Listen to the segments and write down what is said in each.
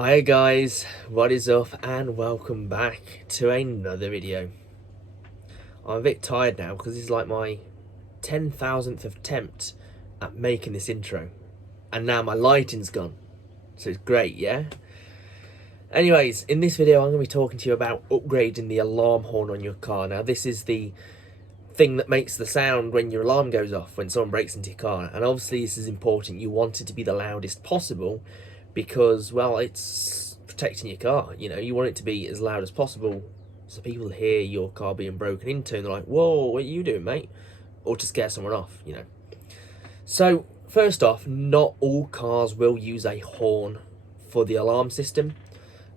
Hi guys, what is up and welcome back to another video. I'm a bit tired now because this is like my 10,000th attempt at making this intro and now my lighting's gone, so it's great, yeah? Anyways, in this video I'm going to be talking to you about upgrading the alarm horn on your car. Now this is the thing that makes the sound when your alarm goes off when someone breaks into your car, and obviously this is important. You want it to be the loudest possible because, well, it's protecting your car. You know, you want it to be as loud as possible so people hear your car being broken into and they're like, whoa, what are you doing, mate? Or to scare someone off, you know. So first off, not all cars will use a horn for the alarm system.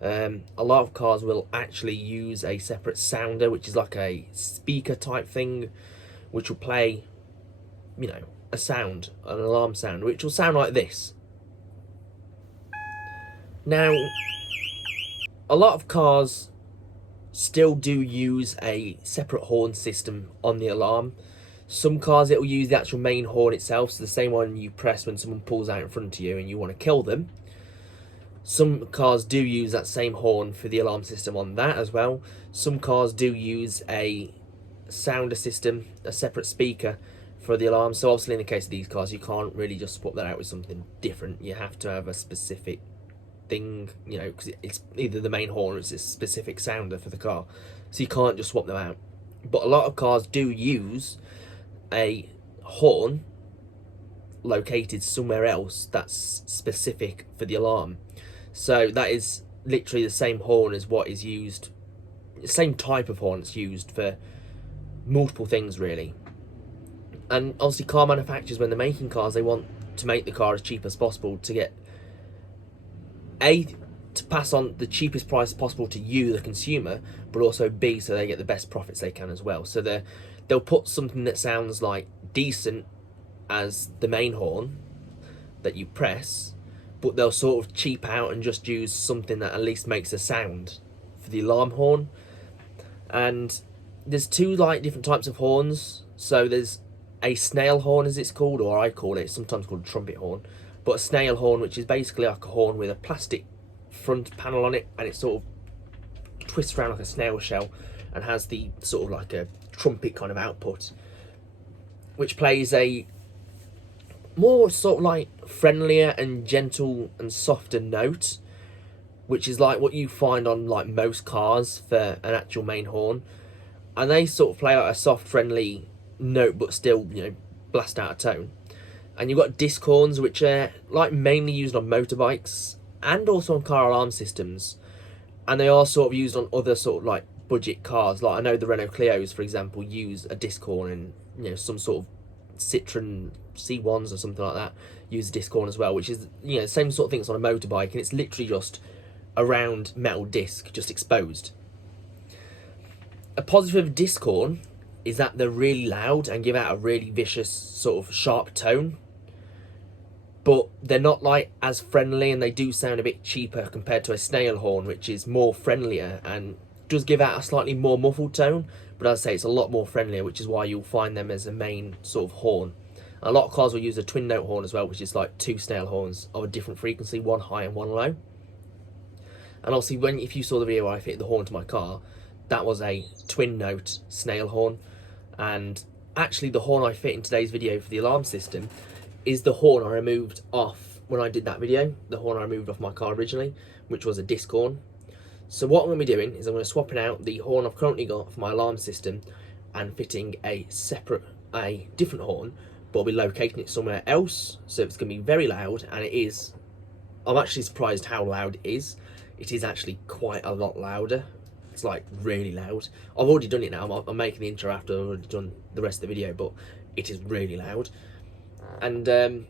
A lot of cars will actually use a separate sounder, which is like a speaker type thing, which will play, you know, a sound, an alarm sound, which will sound like this. Now, a lot of cars still do use a separate horn system on the alarm. Some cars, it will use the actual main horn itself, so the same one you press when someone pulls out in front of you and you want to kill them. Some cars do use that same horn for the alarm system on that as well. Some cars do use a sounder system, a separate speaker for the alarm. So obviously in the case of these cars, you can't really just swap that out with something different. You have to have a specific thing, you know, because it's either the main horn or it's a specific sounder for the car. So you can't just swap them out. But a lot of cars do use a horn located somewhere else that's specific for the alarm. So that is literally the same horn as what is used, the same type of horn that's used for multiple things really. And obviously car manufacturers, when they're making cars, they want to make the car as cheap as possible to get to pass on the cheapest price possible to you, the consumer, but also B, so they get the best profits they can as well. So they'll put something that sounds like decent as the main horn that you press, but they'll sort of cheap out and just use something that at least makes a sound for the alarm horn. And there's two different types of horns. So there's a snail horn, as it's called, or I call it, sometimes called a trumpet horn, but a snail horn, which is basically like a horn with a plastic front panel on it, and it sort of twists around like a snail shell and has the sort of like a trumpet kind of output, which plays a more sort of like friendlier and gentle and softer note, which is like what you find on like most cars for an actual main horn. And they sort of play like a soft, friendly note, but still, you know, blast out a tone. And you've got disc horns, which are like mainly used on motorbikes and also on car alarm systems. And they are sort of used on other sort of like budget cars. Like I know the Renault Clios, for example, use a disc horn, and you know, some sort of Citroen C1s or something like that use a disc horn as well, which is, you know, same sort of things on a motorbike, and it's literally just a round metal disc just exposed. A positive of disc horn is that they're really loud and give out a really vicious sort of sharp tone, but they're not like as friendly, and they do sound a bit cheaper compared to a snail horn, which is more friendlier and does give out a slightly more muffled tone, but as I say, it's a lot more friendlier, which is why you'll find them as a main sort of horn. A lot of cars will use a twin note horn as well, which is like two snail horns of a different frequency, one high and one low. And obviously, if you saw the video where I fitted the horn to my car, that was a twin note snail horn. And actually the horn I fit in today's video for the alarm system is the horn I removed off when I did that video, the horn I removed off my car originally, which was a disc horn. So what I'm going to be doing is I'm going to be swapping out the horn I've currently got for my alarm system and fitting a different horn, but I'll be locating it somewhere else, so it's going to be very loud. And it is, I'm actually surprised how loud it is. It is actually quite a lot louder. It's like really loud. I've already done it now. I'm making the intro after I've already done the rest of the video, but it is really loud. And I'll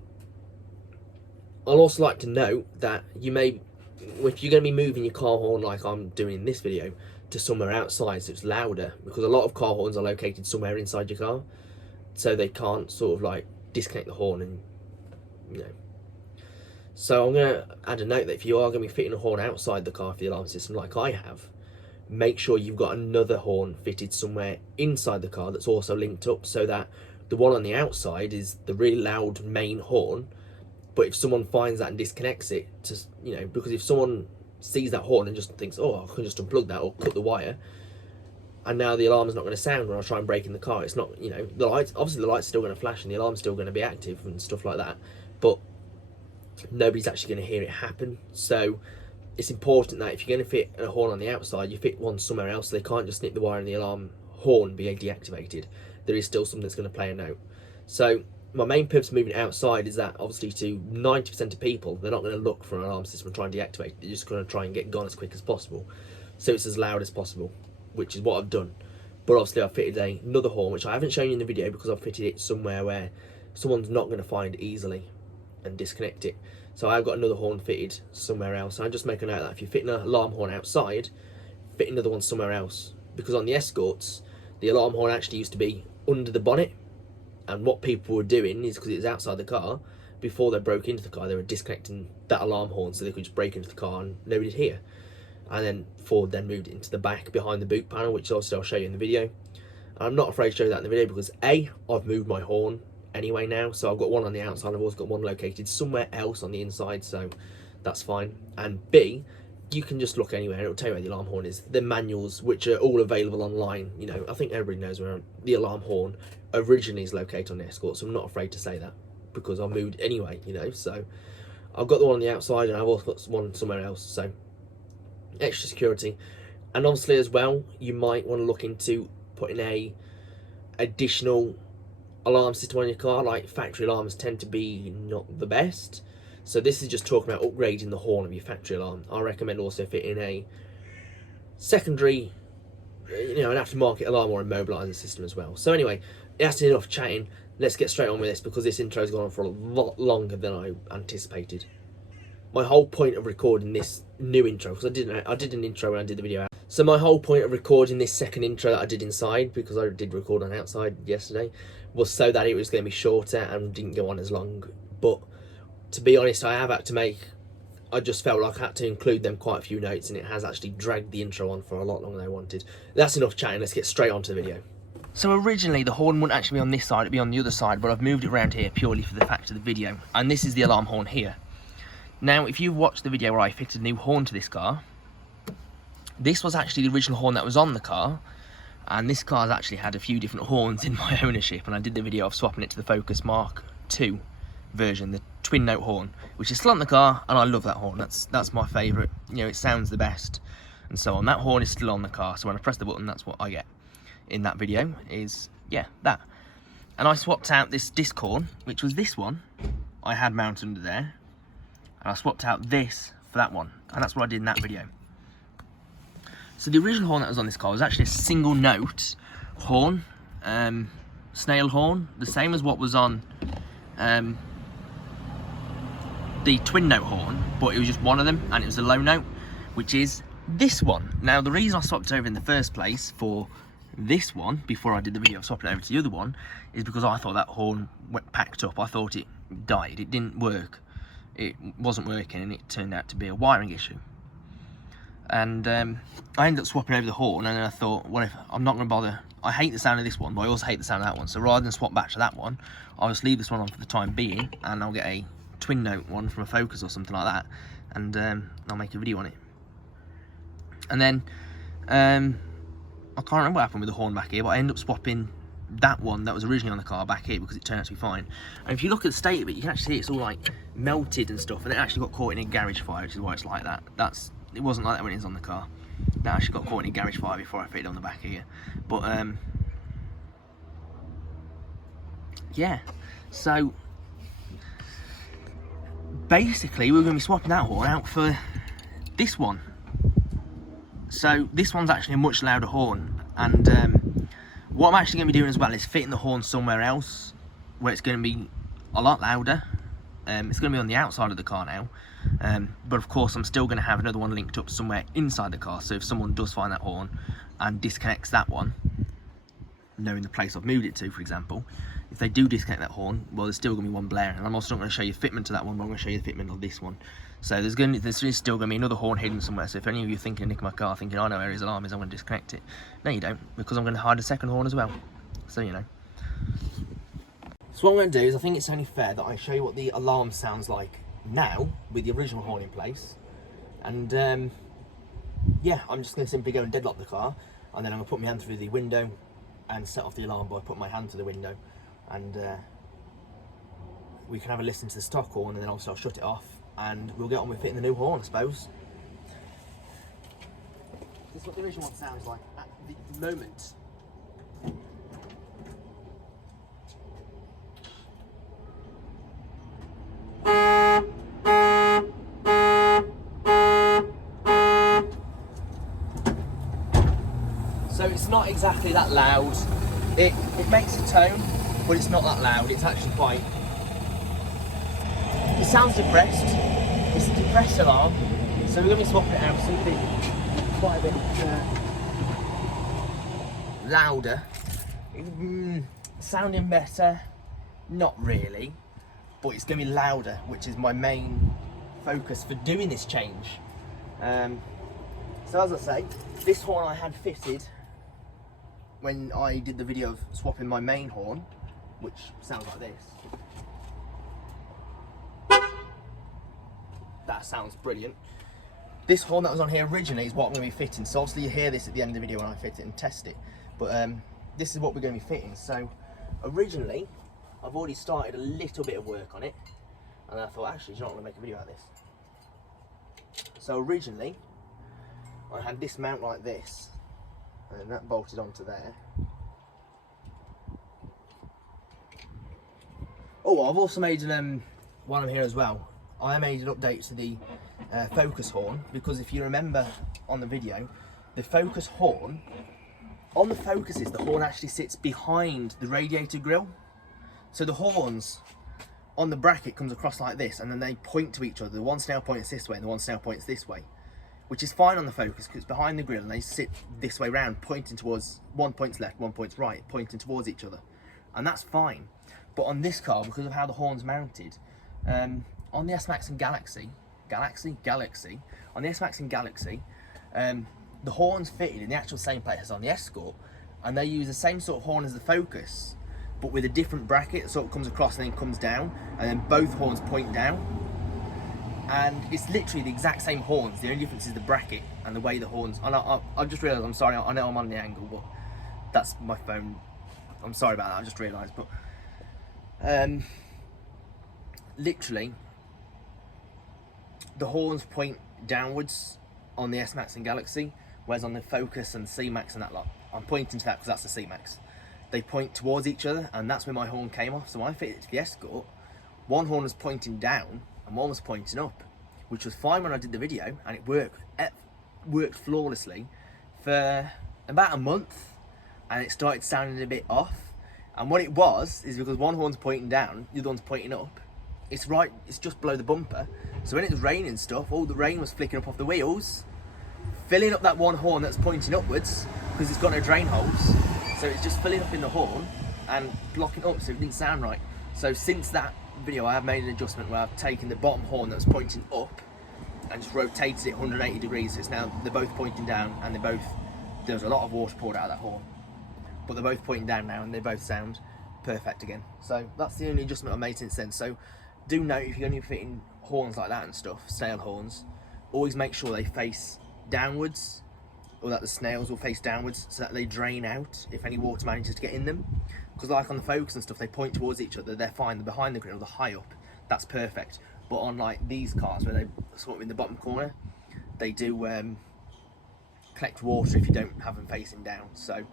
also like to note that you may, if you're going to be moving your car horn like I'm doing in this video to somewhere outside so it's louder, because a lot of car horns are located somewhere inside your car, so they can't sort of like disconnect the horn, and you know. So I'm going to add a note that if you are going to be fitting a horn outside the car for the alarm system like I have, make sure you've got another horn fitted somewhere inside the car that's also linked up, so that the one on the outside is the really loud main horn, but if someone finds that and disconnects it, to, you know, because if someone sees that horn and just thinks, oh, I can just unplug that or cut the wire, and now the alarm's not going to sound when I try and break in the car. It's not, you know, the lights, obviously the light's still going to flash and the alarm's still going to be active and stuff like that, but nobody's actually going to hear it happen. So it's important that if you're going to fit a horn on the outside, you fit one somewhere else, so they can't just snip the wire and the alarm horn be deactivated. There is still something that's going to play a note. So my main purpose of moving it outside is that obviously to 90% of people, they're not going to look for an alarm system and try and deactivate it. They're just going to try and get gone as quick as possible, so it's as loud as possible, which is what I've done. But obviously I've fitted another horn, which I haven't shown you in the video because I've fitted it somewhere where someone's not going to find easily and disconnect it. So I've got another horn fitted somewhere else. I just make a note that if you're fitting an alarm horn outside, fit another one somewhere else, because on the Escorts the alarm horn actually used to be under the bonnet, and what people were doing is, because it was outside the car, before they broke into the car they were disconnecting that alarm horn so they could just break into the car and nobody'd hear. And then Ford then moved it into the back behind the boot panel, which obviously I'll show you in the video. And I'm not afraid to show that in the video because A, I've moved my horn anyway now, so I've got one on the outside, I've also got one located somewhere else on the inside, so that's fine. And B, you can just look anywhere and it'll tell you where the alarm horn is. The manuals, which are all available online, you know, I think everybody knows where the alarm horn originally is located on the Escort, so I'm not afraid to say that because I moved anyway, you know. So I've got the one on the outside and I've also got one somewhere else, so extra security. And obviously as well, you might want to look into putting a additional alarm system on your car. Like factory alarms tend to be not the best, so this is just talking about upgrading the horn of your factory alarm. I recommend also fitting a secondary, you know, an aftermarket alarm or immobiliser system as well. So anyway, that's enough chatting. Let's get straight on with this because this intro's gone on for a lot longer than I anticipated. My whole point of recording this new intro, because I did an intro when I did the video out. So my whole point of recording this second intro that I did inside, because I did record on outside yesterday, was so that it was going to be shorter and didn't go on as long. But to be honest, I just felt like I had to include them quite a few notes, and it has actually dragged the intro on for a lot longer than I wanted. That's enough chatting, let's get straight on to the video. So originally the horn wouldn't actually be on this side, it'd be on the other side, but I've moved it around here purely for the fact of the video. And this is the alarm horn here. Now, if you've watched the video where I fitted a new horn to this car, this was actually the original horn that was on the car, and this car's actually had a few different horns in my ownership, and I did the video of swapping it to the Focus Mark II version, the twin note horn, which is still on the car, and I love that horn. That's my favourite. You know, it sounds the best, and so on. That horn is still on the car, so when I press the button, that's what I get in that video, is, yeah, that. And I swapped out this disc horn, which was this one I had mounted under there, and I swapped out this for that one, and that's what I did in that video. So the original horn that was on this car was actually a single note horn, snail horn, the same as what was on the twin note horn, but it was just one of them, and it was a low note, which is this one. Now the reason I swapped it over in the first place for this one, before I did the video of swapping it over to the other one, is because I thought that horn went packed up. I thought it died, it didn't work. It wasn't working, and it turned out to be a wiring issue. And I ended up swapping over the horn, and then I thought, well, if I'm not going to bother, I hate the sound of this one, but I also hate the sound of that one, so rather than swap back to that one, I'll just leave this one on for the time being, and I'll get a twin note one from a Focus or something like that, and I'll make a video on it. And then I can't remember what happened with the horn back here, but I ended up swapping that one that was originally on the car back here because it turned out to be fine. And if you look at the state of it, you can actually see it's all like melted and stuff, and it actually got caught in a garage fire, which is why it's like that. It wasn't like that when it was on the car. That actually got caught in a garage fire before I fitted it on the back here. But yeah, so basically we're going to be swapping that horn out for this one. So this one's actually a much louder horn, and what I'm actually going to be doing as well is fitting the horn somewhere else where it's going to be a lot louder. It's going to be on the outside of the car now, but of course I'm still going to have another one linked up somewhere inside the car, so if someone does find that horn and disconnects that one, knowing the place I've moved it to, for example, if they do disconnect that horn, well, there's still going to be one blaring. And I'm also not going to show you the fitment to that one, but I'm going to show you the fitment of this one. So there's still going to be another horn hidden somewhere. So if any of you thinking of nicking my car, thinking I know where his alarm is, I'm going to disconnect it. No, you don't, because I'm going to hide a second horn as well. So you know. So what I'm going to do is, I think it's only fair that I show you what the alarm sounds like now with the original horn in place, And yeah, I'm just going to simply go and deadlock the car, and then I'm going to put my hand through the window and set off the alarm by putting my hand to the window, and we can have a listen to the stock horn, and then obviously I'll shut it off and we'll get on with fitting the new horn, I suppose. This is what the original one sounds like at the moment. So it's not exactly that loud. It makes a tone, but it's not that loud. It's actually quite... It sounds depressed. It's a depressed alarm. So we're going to be swapping it out for something quite a bit louder. Sounding better? Not really. But it's going to be louder, which is my main focus for doing this change. So as I say, this horn I had fitted when I did the video of swapping my main horn, which sounds like this. That sounds brilliant. This horn that was on here originally is what I'm going to be fitting. So obviously you hear this at the end of the video when I fit it and test it. But this is what we're going to be fitting. So originally, I've already started a little bit of work on it. And I thought, actually, you know what, I'm going to make a video out of this. So originally, I had this mount like this. And then that bolted onto there. Oh, I've also made while I'm here as well, I made an update to the focus horn, because if you remember on the video, the focus horn, on the focuses, the horn actually sits behind the radiator grille. So the horns on the bracket comes across like this, and then they point to each other. The one snail points this way and the one snail points this way, which is fine on the focus because it's behind the grille and they sit this way round, pointing towards, one points left, one points right, pointing towards each other. And that's fine. But on this car, because of how the horn's mounted, on the S-Max and Galaxy, on the S-Max and Galaxy, the horn's fitted in the actual same place as on the Escort, and they use the same sort of horn as the Focus, but with a different bracket, so it comes across and then comes down, and then both horns point down. And it's literally the exact same horns, the only difference is the bracket and the way the horns... And I've just realised, I'm sorry, I know I'm on the angle, but that's my phone. I'm sorry about that, I just realised, but... literally, the horns point downwards on the S-Max and Galaxy, whereas on the Focus and C-Max and that lot, I'm pointing to that because that's the C-Max. They point towards each other, and that's where my horn came off. So when I fitted it to the Escort, one horn was pointing down and one was pointing up, which was fine when I did the video, and it worked flawlessly for about a month, and it started sounding a bit off. And what it was is because one horn's pointing down, the other one's pointing up. It's right, it's just below the bumper. So when it was raining and stuff, all the rain was flicking up off the wheels, filling up that one horn that's pointing upwards because it's got no drain holes. So it's just filling up in the horn and blocking up, so it didn't sound right. So since that video, I have made an adjustment where I've taken the bottom horn that was pointing up and just rotated it 180 degrees. So it's now, they're both pointing down, and there was a lot of water poured out of that horn. But they're both pointing down now and they both sound perfect again. So that's the only adjustment I made since then. So do note, if you're going to be fitting horns like that and stuff, snail horns, always make sure they face downwards, or that the snails will face downwards so that they drain out if any water manages to get in them. Because like on the Focus and stuff, they point towards each other, they're fine, they're behind the grill, they're high up, that's perfect. But on like these cars where they sort of in the bottom corner, they do collect water if you don't have them facing down. So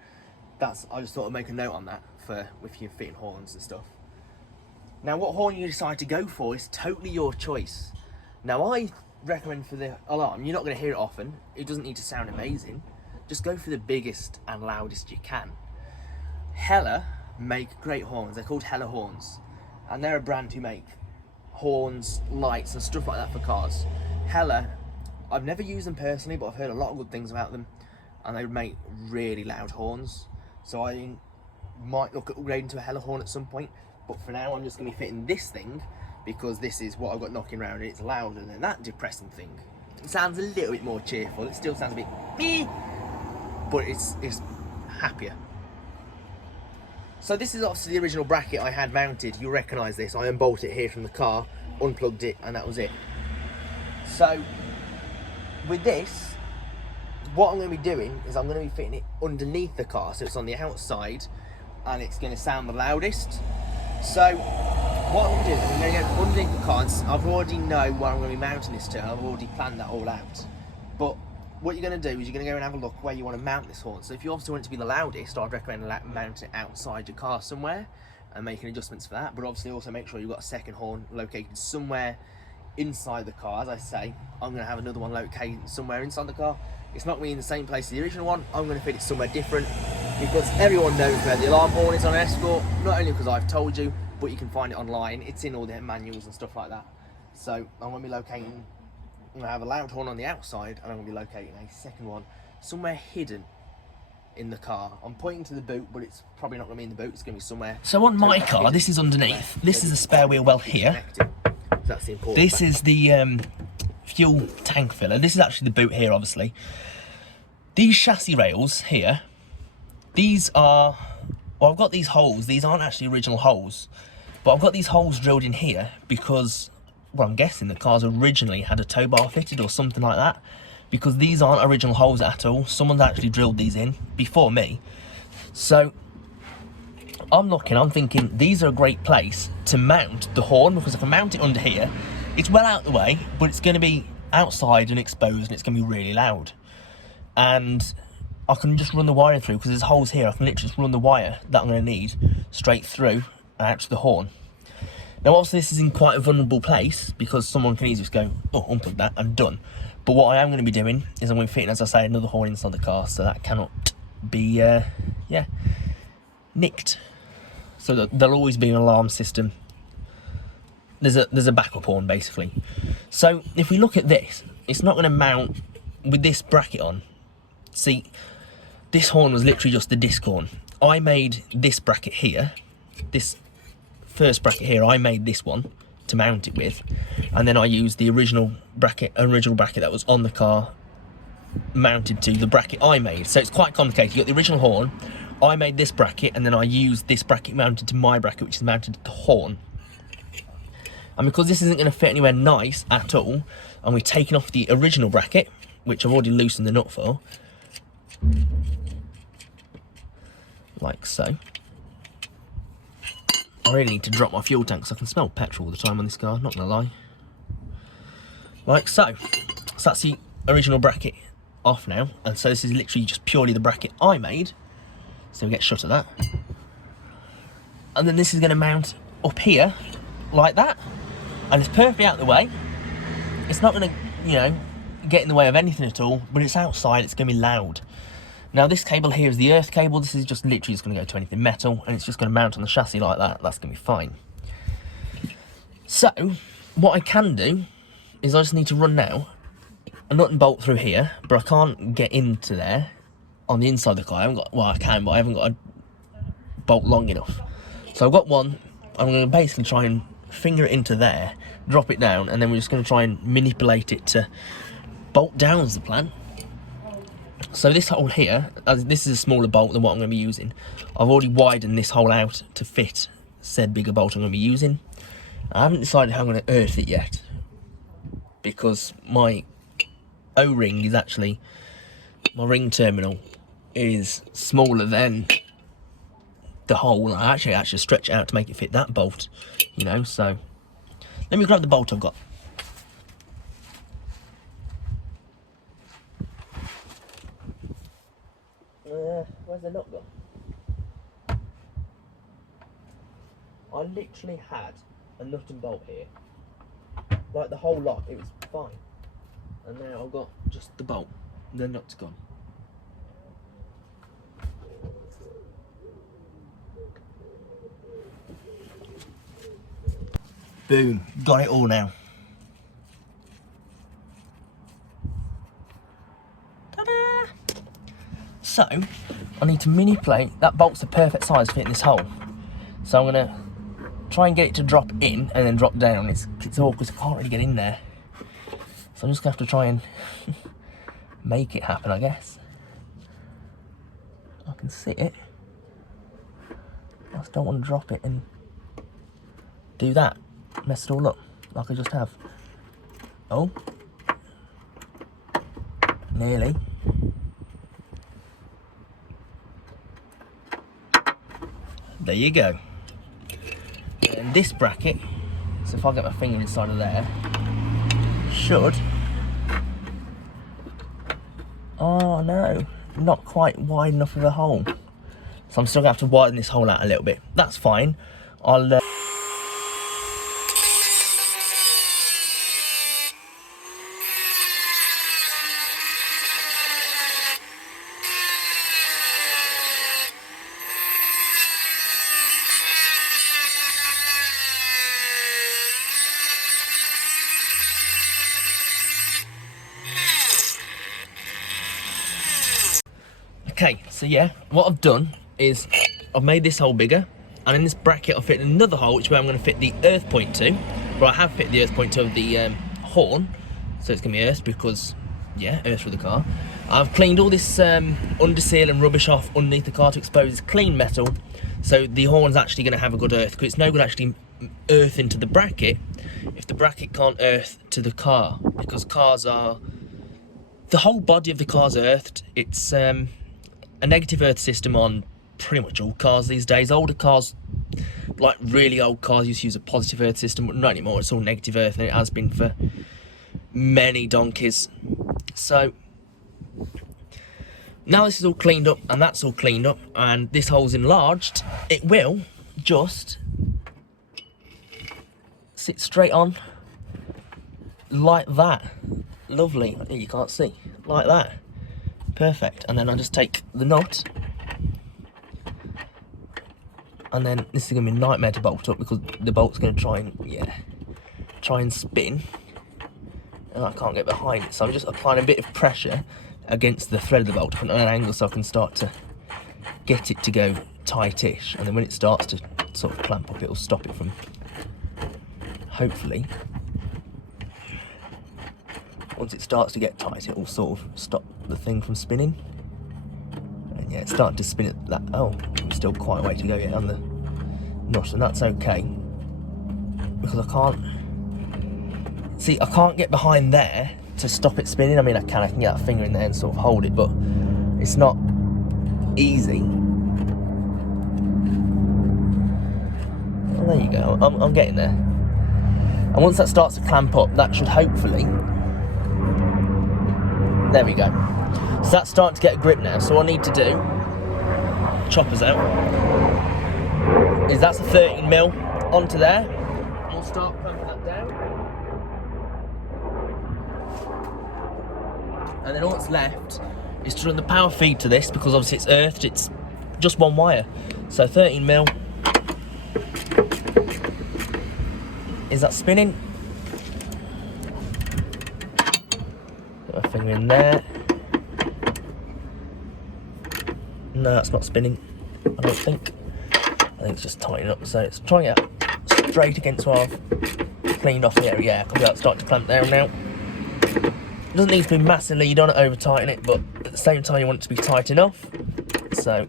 that's, I just thought I'd make a note on that for if you're fitting horns and stuff. Now what horn you decide to go for is totally your choice. Now I recommend for the alarm, you're not going to hear it often, it doesn't need to sound amazing, just go for the biggest and loudest you can. Hella make great horns, they're called Hella horns, and they're a brand who make horns, lights and stuff like that for cars. Hella, I've never used them personally, but I've heard a lot of good things about them, and they make really loud horns. So I might look at upgrading to a Hella horn at some point, but for now I'm just going to be fitting this thing because this is what I've got knocking around and it's louder than that depressing thing. It sounds a little bit more cheerful, it still sounds a bit meh, but it's happier. So this is obviously the original bracket I had mounted. You'll recognise this. I unbolted it here from the car, unplugged it, and that was it. So with this, what I'm going to be doing is I'm going to be fitting it underneath the car, so it's on the outside and it's going to sound the loudest. So what I'm going to do is I'm going to go underneath the car, and I've already know where I'm going to be mounting this to. I've already planned that all out. But what you're going to do is you're going to go and have a look where you want to mount this horn. So if you obviously want it to be the loudest, I'd recommend mounting it outside your car somewhere and making adjustments for that. But obviously also make sure you've got a second horn located somewhere inside the car. As I say, I'm going to have another one located somewhere inside the car. It's not going to be in the same place as the original one. I'm going to fit it somewhere different because everyone knows where the alarm horn is on an Escort. Not only because I've told you, but you can find it online. It's in all the manuals and stuff like that. So I'm going to be locating, I'm going to have a loud horn on the outside, and I'm going to be locating a second one somewhere hidden in the car. I'm pointing to the boot, but it's probably not going to be in the boot. It's going to be somewhere. So on my car, hidden. This is underneath. This is the spare wheel well here. So that's the important This fact. is the fuel tank filler. This is actually the boot here, obviously. These chassis rails here, these are, well, I've got these holes. These aren't actually original holes, but I've got these holes drilled in here because, well, I'm guessing the car's originally had a tow bar fitted or something like that, because these aren't original holes at all. Someone's actually drilled these in before me. So I'm looking, I'm thinking these are a great place to mount the horn, because if I mount it under here, it's well out the way, but it's going to be outside and exposed, and it's going to be really loud. And I can just run the wire through, because there's holes here. I can literally just run the wire that I'm going to need straight through and out to the horn. Now obviously this is in quite a vulnerable place, because someone can easily just go, oh, unplug that and done. But what I am going to be doing is I'm going to be fitting, as I say, another horn inside the car, so that cannot be nicked. So that there'll always be an alarm system. There's a backup horn basically. So if we look at this, it's not going to mount with this bracket on. See, this horn was literally just the disc horn. I made this bracket here, this first bracket here, I made this one to mount it with, and then I used the original bracket that was on the car mounted to the bracket I made. So it's quite complicated. You got the original horn, I made this bracket, and then I used this bracket mounted to my bracket, which is mounted to the horn. And because this isn't going to fit anywhere nice at all, and we've taken off the original bracket, which I've already loosened the nut for, like so. I really need to drop my fuel tank because I can smell petrol all the time on this car, not gonna lie. Like so. So that's the original bracket off now, and so this is literally just purely the bracket I made. So we get shut of that. And then this is gonna mount up here, like that. And it's perfectly out of the way. It's not gonna, you know, get in the way of anything at all, but it's outside, it's gonna be loud. Now this cable here is the earth cable. This is just literally just going to go to anything metal, and it's just going to mount on the chassis like that. That's going to be fine. So what I can do is I just need to run now a nut and bolt through here, but I can't get into there on the inside of the car. I haven't got, well, I can, but I haven't got a bolt long enough. So I've got one. I'm going to basically try and finger it into there, drop it down, and then we're just going to try and manipulate it to bolt down as the plan. So this hole here, this is a smaller bolt than what I'm going to be using. I've already widened this hole out to fit said bigger bolt I'm going to be using. I haven't decided how I'm going to earth it yet, because my O-ring is actually, my ring terminal is smaller than the hole. I actually stretch it out to make it fit that bolt, you know. So let me grab the bolt I've got. Where's the nut gone? I literally had a nut and bolt here, like the whole lot. It was fine, and now I've got just the bolt. The nut's gone. Boom, got it all now. So, I need to manipulate, that bolt's the perfect size to fit in this hole. So I'm gonna try and get it to drop in and then drop down. It's awkward because I can't really get in there. So I'm just gonna have to try and make it happen, I guess. I can sit it. I just don't want to drop it and do that. Mess it all up, like I just have. Oh. Nearly. There you go. And this bracket, so if I get my finger inside of there, should... Oh no, not quite wide enough of a hole. So I'm still gonna have to widen this hole out a little bit. That's fine. I'll... Okay, so yeah, what I've done is I've made this hole bigger, and in this bracket I've fit another hole, which is where I'm going to fit the earth point to. But I have fit the earth point to the horn, so it's going to be earth because, yeah, earth for the car. I've cleaned all this underseal and rubbish off underneath the car to expose clean metal, so the horn's actually going to have a good earth, because it's no good actually earth into the bracket if the bracket can't earth to the car, because cars are... The whole body of the car's earthed. It's... a negative earth system on pretty much all cars these days. Older cars, like really old cars, used to use a positive earth system, but not anymore. It's all negative earth, and it has been for many donkeys. So now this is all cleaned up, and that's all cleaned up, and this hole's enlarged, it will just sit straight on like that. Lovely. You can't see. Like that. Perfect. And then I'll just take the nut, and then this is going to be a nightmare to bolt up, because the bolt's going to try and spin, and I can't get behind it. So I'm just applying a bit of pressure against the thread of the bolt to put it on an angle so I can start to get it to go tightish, and then when it starts to sort of clamp up, it'll stop it from, hopefully, once it starts to get tight, it will sort of stop the thing from spinning. And yeah, it's starting to spin at that. Oh, still quite a way to go yet on the nut, and that's okay, because I can't get behind there to stop it spinning. I mean, I can get a finger in there and sort of hold it, but it's not easy. Well, there you go. I'm getting there. And once that starts to clamp up, that should hopefully... There we go. So that's starting to get a grip now. So what I need to do, choppers out, is that's a 13mm onto there. We'll start clamping that down. And then all that's left is to run the power feed to this, because obviously it's earthed, it's just one wire. So 13mm. Is that spinning? Put my finger in there. No, that's not spinning, I don't think. I think it's just tightening up, so it's trying it out straight against what I've cleaned off the area. Yeah, I can be able to start to clamp down now. It doesn't need to be massively, you don't want to over tighten it, but at the same time you want it to be tight enough. So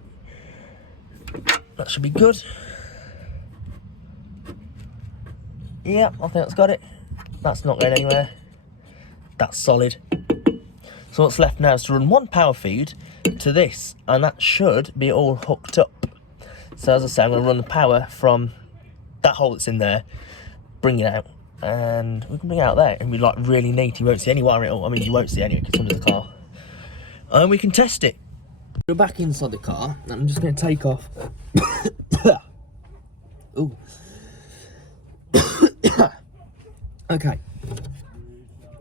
that should be good. Yeah, I think that's got it. That's not going anywhere. That's solid. So what's left now is to run one power feed to this, and that should be all hooked up. So as I say, I'm going to run the power from that hole that's in there, bring it out, and we can bring it out there, and be like really neat. You won't see any wiring at all. I mean, you won't see any because it's under the car. And we can test it. We're back inside the car, and I'm just going to take off. Ooh. Okay.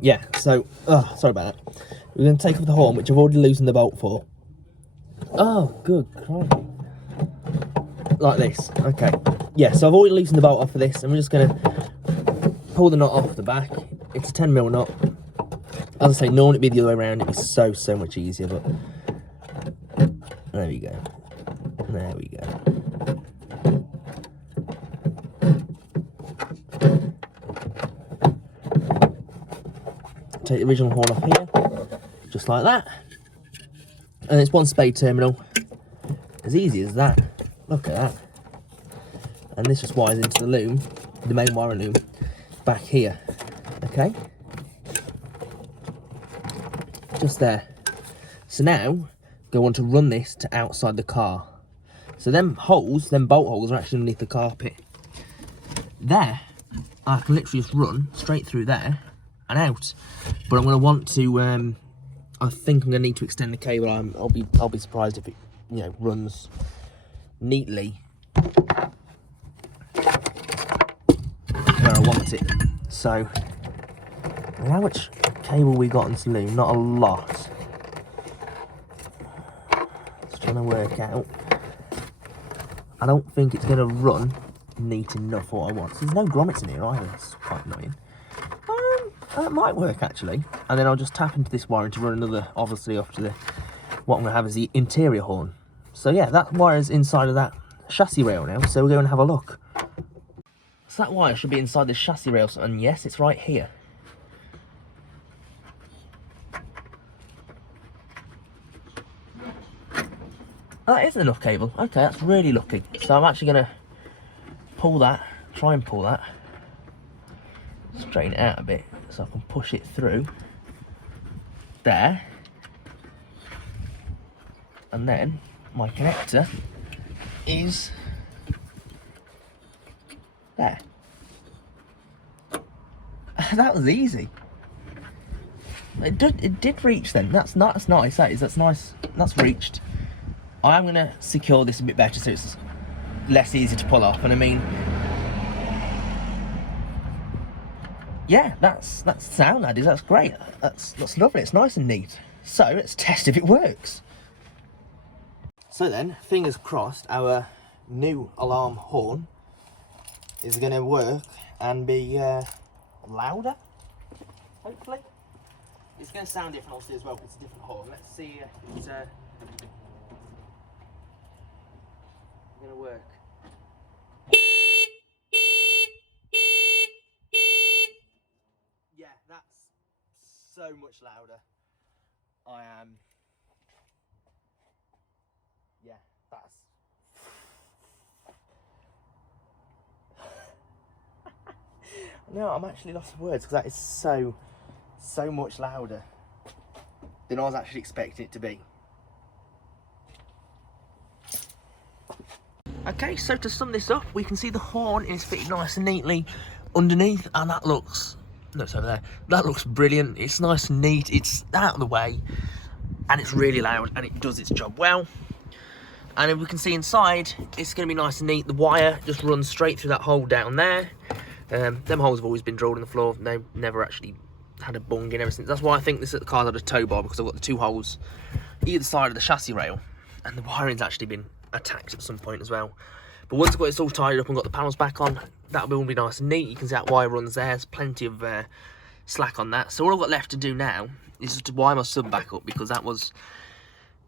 Yeah, so, sorry about that. We're going to take off the horn, which I've already loosened the bolt for. Oh, good Christ. Like this, okay. Yeah, so I've already loosened the bolt off for this, and we're just going to pull the knot off the back. It's a 10mm knot. As I say, normally it'd be the other way around. It'd be so much easier, but there we go. There we go. Take the original horn off here, just like that. And it's one spade terminal. As easy as that. Look at that. And this just wires into the loom, the main wiring loom, back here. Okay? Just there. So now, go on to run this to outside the car. So them holes, them bolt holes, are actually underneath the carpet. There, I can literally just run straight through there and out. But I'm going to want to, I think I'm going to need to extend the cable. I'll be surprised if it, you know, runs neatly where I want it. So, how much cable we got in saloon? Not a lot. Just trying to work out. I don't think it's going to run neat enough for what I want. So there's no grommets in here either. It's quite annoying. That might work actually. And then I'll just tap into this wiring to run another, obviously, off to the, what I'm going to have is the interior horn. So yeah, that wire is inside of that chassis rail now. So we're going to have a look. So that wire should be inside the chassis rail, and yes, it's right here. Oh, that isn't enough cable. Okay, that's really lucky. So I'm actually going to pull that, try and pull that, straighten it out a bit so I can push it through there. And then my connector is there. That was easy. It did reach then. That's nice. That's nice. That's reached. I am going to secure this a bit better so it's less easy to pull off. And I mean, yeah, that's sound, that is. That's great. That's lovely. It's nice and neat. So let's test if it works. So then, fingers crossed, our new alarm horn is going to work and be louder, hopefully. It's going to sound different obviously as well, but it's a different horn. Let's see if it's going to work. Yeah, that's so much louder. Yeah, that's... No, I'm actually lost for words because that is so much louder than I was actually expecting it to be. Okay, so to sum this up, we can see the horn is fitted nice and neatly underneath, and that looks... No, it's over there. That looks brilliant. It's nice and neat. It's out of the way, and it's really loud, and it does its job well. And if we can see inside, it's going to be nice and neat. The wire just runs straight through that hole down there. Them holes have always been drilled in the floor. They've never actually had a bung in ever since. That's why I think this car's had a tow bar, because I've got the two holes either side of the chassis rail, and the wiring's actually been attacked at some point as well. But once I've got this all tied up and got the panels back on, that'll be nice and neat. You can see that wire runs there. There's plenty of slack on that. So all I've got left to do now is just to wire my sub back up, because that was...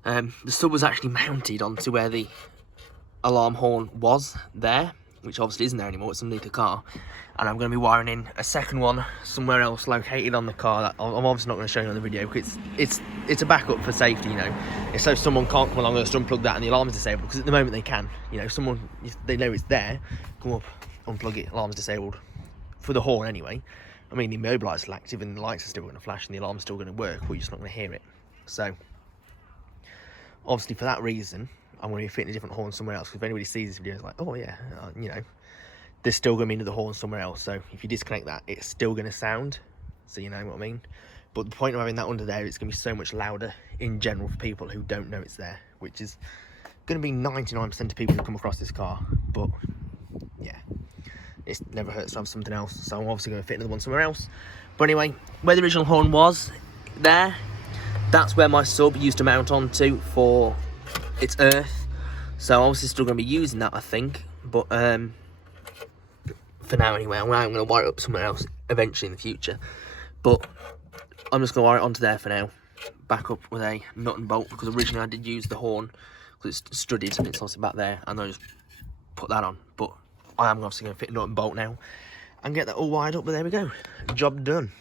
the sub was actually mounted onto where the alarm horn was there, which obviously isn't there anymore. It's underneath the car. And I'm going to be wiring in a second one somewhere else located on the car. That I'm obviously not going to show you on the video, because it's a backup for safety, you know. It's so someone can't come along and just unplug that and the alarm is disabled, because at the moment they can. You know, someone, if they know it's there, come up, unplug it, alarm's disabled. For the horn anyway. I mean, the immobiliser's still active and the lights are still going to flash and the alarm's still going to work, but you're just not going to hear it. So, obviously for that reason, I'm going to be fitting a different horn somewhere else, because if anybody sees this video, it's like, oh yeah, you know, there's still going to be another horn somewhere else. So if you disconnect that, it's still going to sound, so you know what I mean. But the point of having that under there, it's going to be so much louder in general for people who don't know it's there, which is going to be 99% of people who come across this car. But yeah, it never hurts to have something else, so I'm obviously going to fit another one somewhere else. But anyway, where the original horn was, there, that's where my sub used to mount onto for its earth. So obviously still going to be using that, I think. But for now anyway, I'm going to wire it up somewhere else eventually in the future. But I'm just going to wire it onto there for now. Back up with a nut and bolt, because originally I did use the horn because it's studded and it's obviously back there, and I just put that on. But I am obviously going to fit a nut and bolt now and get that all wired up. But there we go, job done.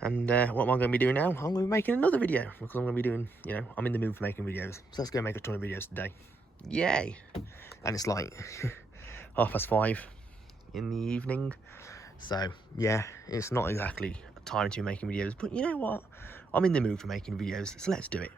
And what am I going to be doing now? I'm going to be making another video, because I'm going to be doing, you know, I'm in the mood for making videos. So let's go make a ton of videos today. Yay! And it's like 5:30 in the evening. So yeah, it's not exactly time to be making videos, but you know what? I'm in the mood for making videos, so let's do it.